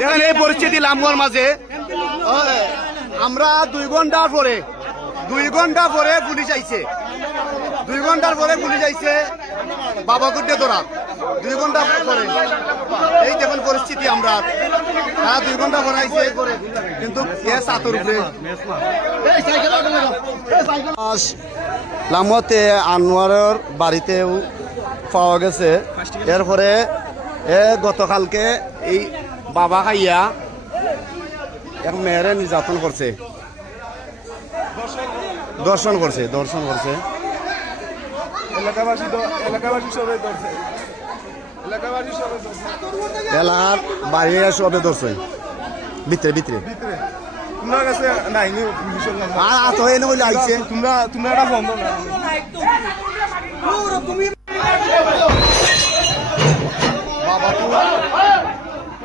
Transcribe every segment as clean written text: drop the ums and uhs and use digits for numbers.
দেখেন এই পরিস্থিতি লামুয়ার মাঝে আমরা 2 ঘন্টা পরে পুলিশ আইছে 2 ঘন্টার পরে পুলিশ আইছে বাবা কুটে ধরা 2 ঘন্টা পরে এই দেখুন পরিস্থিতি আমরা তারা 2 ঘন্টা পরে আইছে কিন্তু কেস আতর উপরে লামুয়াতে আনোয়ারের বাড়িতেও পাওয়া গেছে এরপরে গতকালকে এই বাবা খাইয়া এক মেয়েরে নির্যাতন করছে দর্শন করছে এলাকার বাইরে সবে ধরছে ভিতরে আর আতো এনে বলে আইছে তোমরা এটা বন্ধ না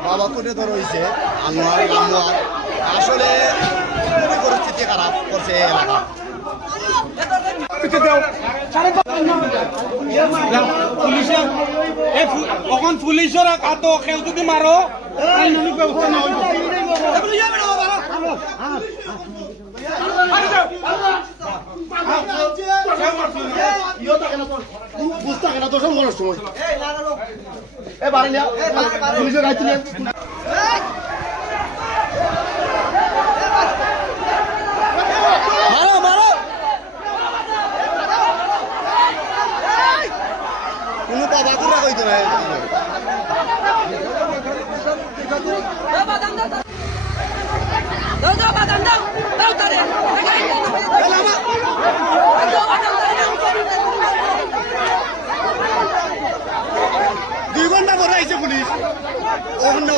বাবা কোটে ধর হয়েছে আনোয়ার আসলে পরিস্থিতি খারাপ করছে এলাকা পুলিশের এত খেল যদি মারো ব্যবস্থা না কোনো বাবা করে কইতো না দুই ঘন্টা পরে আইছে পুলিশ ও ঘন্টা